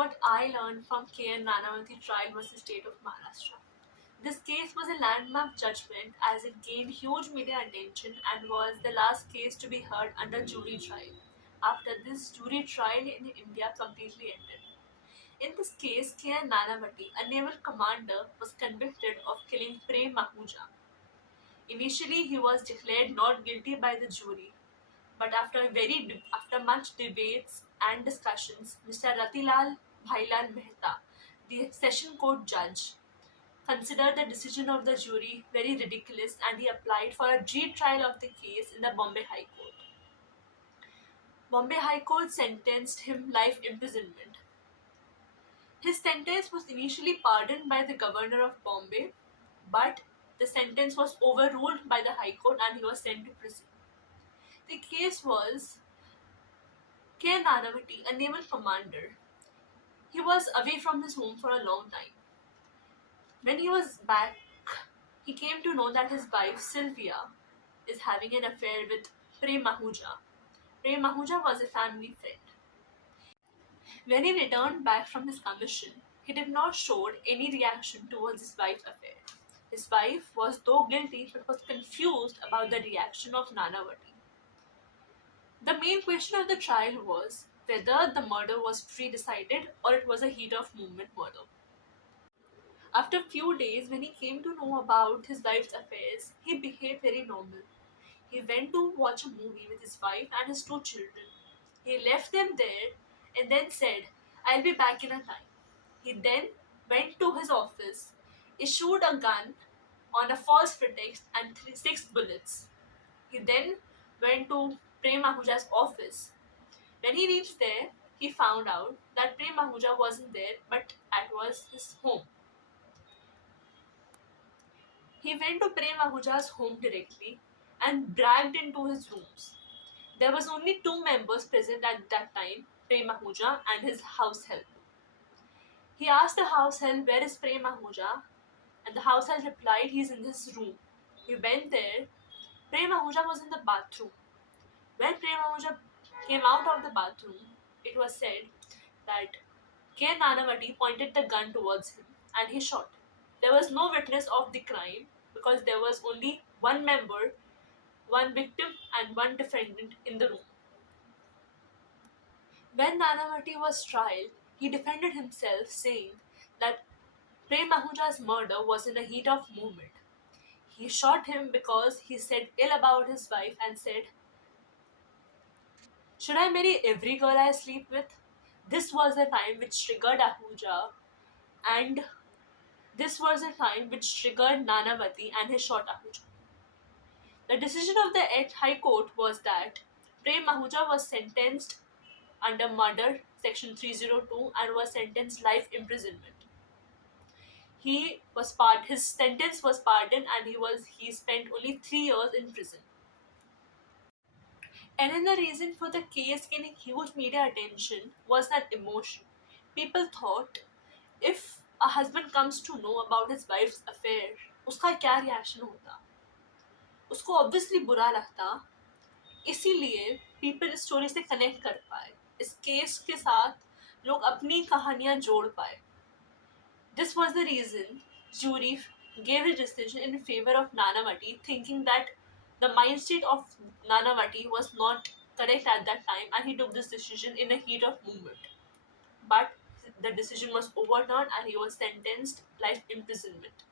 what I learned from K.N. Nanavati trial versus state of Maharastra. This case was a landmark judgment as it gained huge media attention and was the last case to be heard under jury trial. After this, jury trial in India completely ended. In this case, K.N. Nanavati, a naval commander, was convicted of killing Prem Mahuja. Initially, he was declared not guilty by the jury, but after much debates and discussions, Mr. Ratilal Bhailal Mehta, the session court judge, considered the decision of the jury very ridiculous and he applied for a retrial of the case in the Bombay High Court. Bombay High Court sentenced him life imprisonment. His sentence was initially pardoned by the governor of Bombay, but the sentence was overruled by the High Court and he was sent to prison. The case was K. Nanavati, a naval commander. He was away from his home for a long time. When he was back, he came to know that his wife Sylvia is having an affair with Prem Mahuja. Prem Mahuja was a family friend. When he returned back from his commission, he did not show any reaction towards his wife's affair. His wife was though guilty but was confused about the reaction of Nanavati. The main question of the trial was whether the murder was pre-decided or it was a heat of movement murder. After a few days, when he came to know about his wife's affairs, he behaved very normal. He went to watch a movie with his wife and his two children. He left them there and then said, "I'll be back in a time." He then went to his office, issued a gun on a false pretext and 6 bullets. He then went to Prem Ahuja's office. When he reached there, he found out that Prem Ahuja wasn't there but it was his home. He went to Prem Ahuja's home directly and bragged into his rooms. There was only 2 members present at that time, Prem Ahuja and his house help. He asked the house help, "Where is Prem Ahuja?" And the house help replied, "He's in his room." He went there. Prem Ahuja was in the bathroom. When Prem Ahuja came out of the bathroom, it was said that K. Nanavati pointed the gun towards him and he shot. There was no witness of the crime because there was only one member, one victim, and one defendant in the room. When Nanavati was tried, he defended himself, saying that Prem Ahuja's murder was in the heat of movement. He shot him because he said ill about his wife and said, "Should I marry every girl I sleep with?" This was the time which triggered Ahuja, and this was the time which triggered Nanavati and he shot Ahuja. The decision of the High Court was that Prem Ahuja was sentenced under murder, section 302, and was sentenced life imprisonment. His sentence was pardoned and he spent only 3 years in prison. Another reason for the case gaining huge media attention was that emotion. People thought if a husband comes to know about his wife's affair, उसका क्या reaction होता? उसको obviously बुरा लगता. इसीलिए people इस story से connect कर पाए. इस केस के साथ लोग अपनी कहानियां जोड़ पाए. This was the reason jury gave a decision in favor of Nanavati, thinking that the mind state of Nanavati was not correct at that time and he took this decision in a heat of movement. But the decision was overturned and he was sentenced life imprisonment.